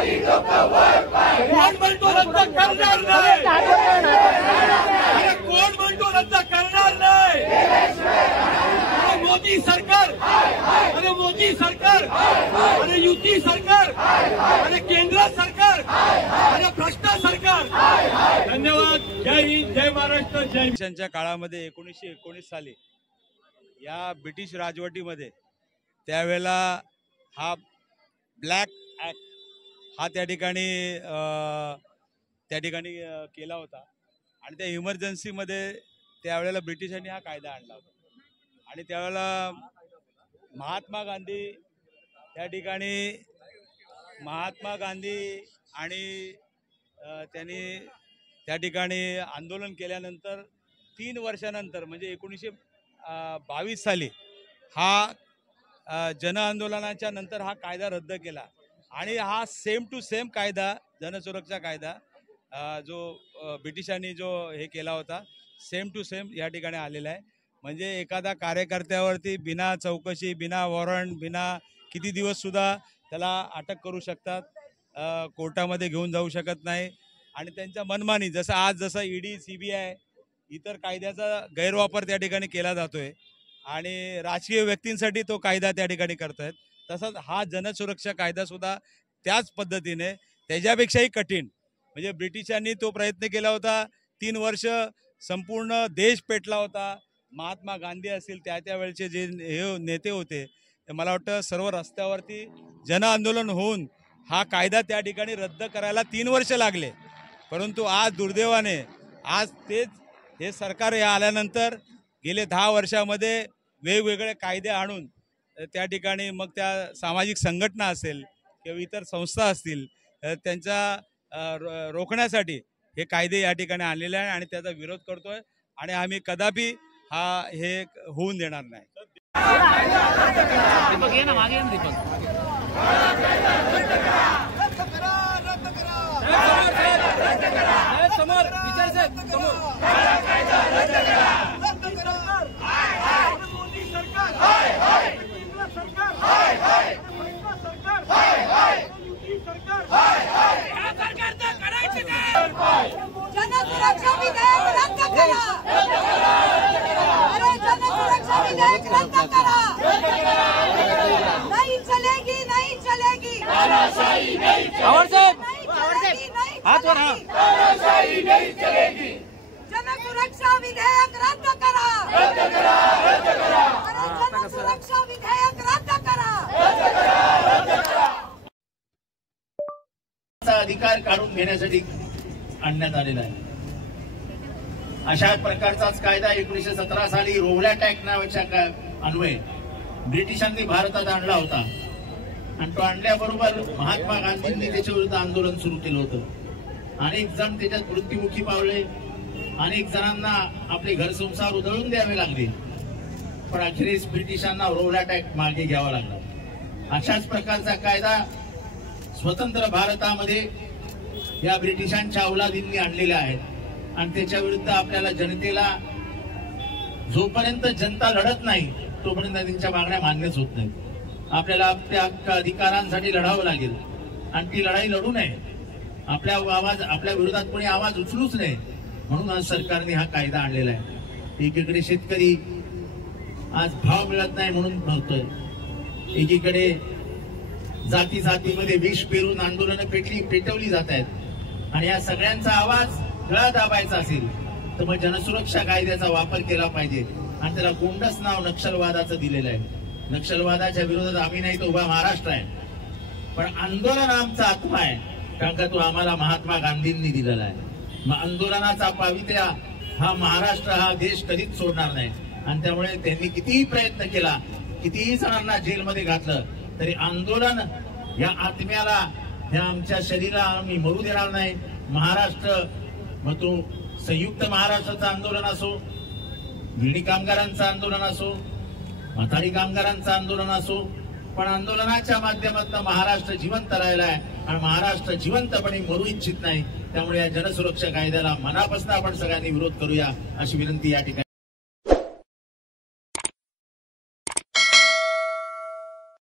कोण म्हणतो रद्द करणार नाही? अरे कोण म्हणतो रद्द करणार नाही? अरे मोदी सरकार, अरे मोदी सरकार, अरे युती सरकार, अरे केंद्र सरकार, अरे भ्रष्ट सरकार. धन्यवाद. जय हिंद, जय महाराष्ट्र, जय. ब्रिटिशांच्या काळामध्ये 1919 साली या ब्रिटिश राजवटीमध्ये त्यावेळेला हा ब्लॅक ॲक्ट हा त्या ठिकाणी केला होता आणि त्या इमर्जन्सीमध्ये त्यावेळेला ब्रिटिशांनी हा कायदा आणला होता. आणि त्यावेळेला महात्मा गांधी आणि त्यांनी त्या ठिकाणी आंदोलन केल्यानंतर 3 वर्षानंतर म्हणजे 1922 साली हा जन आंदोलनाच्या नंतर हा कायदा रद्द केला आणि हा सेम टू सेम कायदा जनसुरक्षा कायदा जो ब्रिटिशांनी जो हे केला होता सेम टू सेम या ठिकाणी आलेला आहे. म्हणजे एखादा कार्यकर्त्यावरती बिना चौकशी, बिना वॉरंट, बिना किती दिवससुद्धा त्याला अटक करू शकतात, कोर्टामध्ये घेऊन जाऊ शकत नाही आणि त्यांच्या मनमानी जसं ईडी, CBI इतर कायद्याचा गैरवापर त्या ठिकाणी केला जातोय आणि राजकीय व्यक्तींसाठी तो कायदा त्या ठिकाणी करतायत. तसंच हा जनसुरक्षा कायदा सुद्धा त्याच पद्धतीने त्याच्यापेक्षाही कठीण म्हणजे ब्रिटिशांनी तो प्रयत्न केला होता. 3 वर्ष संपूर्ण देश पेटला होता. महात्मा गांधी असतील त्या वेळचे जे हे नेते होते ते मला वाटतं सर्व रस्त्यावरती जन आंदोलन होऊन हा कायदा त्या ठिकाणी रद्द करायला 3 वर्ष लागले. परंतु आज दुर्दैवाने आज तेच हे सरकार आल्यानंतर गेले 10 वर्षामध्ये वेगवेगळे कायदे आणून त्या ठिकाणी मग त्या सामाजिक संघटना असेल किंवा इतर संस्था असतील त्यांचा रोखण्यासाठी हे कायदे या ठिकाणी आणलेले आहे आणि त्याचा विरोध करतोय आणि आम्ही कदापि हे होऊन देणार नाही. जनसुरक्षा विधेयक रद्द करा. अरे जनसुरक्षा विधेयक रद्द करा. नहीं चलेगी, नहीं चलेगी. नहीं चलेगी. जनसुरक्षा विधेयक रद्द करा. अरे जनसुरक्षा विधेयक रद्द करा. अधिकार काढून घेण्यासाठी आणण्यात आलेला आहे. अशा प्रकारचाच कायदा 1917 साली रोवलॅट ऍक्ट नावाच्या अन्वये ब्रिटिशांनी भारतात आणला होता आणि तो आणल्याबरोबर महात्मा गांधींनी त्याच्या विरुद्ध आंदोलन सुरू केलं होतं. अनेक जण त्याच्यात मृत्युमुखी पावले, अनेक जणांना आपले घर संसार उधळून द्यावे लागले, पण अखेरीस ब्रिटिशांना रोवलॅट ऍक्ट मागे घ्यावा लागला. अशाच प्रकारचा कायदा स्वतंत्र भारतामध्ये या ब्रिटिशांच्या अवलादींनी आणलेल्या आहेत आणि त्याच्या विरुद्ध आपल्याला जनतेला जोपर्यंत जनता लढत नाही तोपर्यंत त्यांच्या मागण्या मान्यच होत नाहीत. आपल्याला आपल्या हक्क अधिकारांसाठी लढावं लागेल आणि ती लढाई लढू नये. आपल्या विरोधात कोणी आवाज उचलूच नये म्हणून आज सरकारने हा कायदा आणलेला आहे. एकीकडे शेतकरी आज भाव मिळत नाही म्हणून म्हणतोय, एकीकडे जाती जातीमध्ये विष पेरून आंदोलनं पेटवली जात आहेत आणि या सगळ्यांचा आवाज गळा दाबायचा असेल तर मग जनसुरक्षा कायद्याचा वापर केला पाहिजे आणि त्याला गोंडस नाव नक्षलवादाचं दिलेलं आहे. नक्षलवादाच्या विरोधात आम्ही नाही तर उभा महाराष्ट्र आहे, पण आंदोलन आमचा आत्मा आहे कारण का तो आम्हाला महात्मा गांधींनी दिलेला आहे. मग आंदोलनाचा पावित्र्य हा महाराष्ट्र हा देश कधीच सोडणार नाही आणि त्यामुळे त्यांनी कितीही प्रयत्न केला, कितीही जणांना जेलमध्ये घातलं तरी आंदोलन या आत्म्याला, या आमच्या शरीराला आम्ही मरू देणार नाही. महाराष्ट्र मग तो संयुक्त महाराष्ट्राचं आंदोलन असो, गिरणी कामगारांचं आंदोलन असो, म्हातारी कामगारांचं आंदोलन असो, पण आंदोलनाच्या माध्यमातून महाराष्ट्र जिवंत राहिला आहे आणि महाराष्ट्र जिवंतपणे मरू इच्छित नाही. त्यामुळे या जनसुरक्षा कायद्याला मनापासून आपण सगळ्यांनी विरोध करूया अशी विनंती या ठिकाणी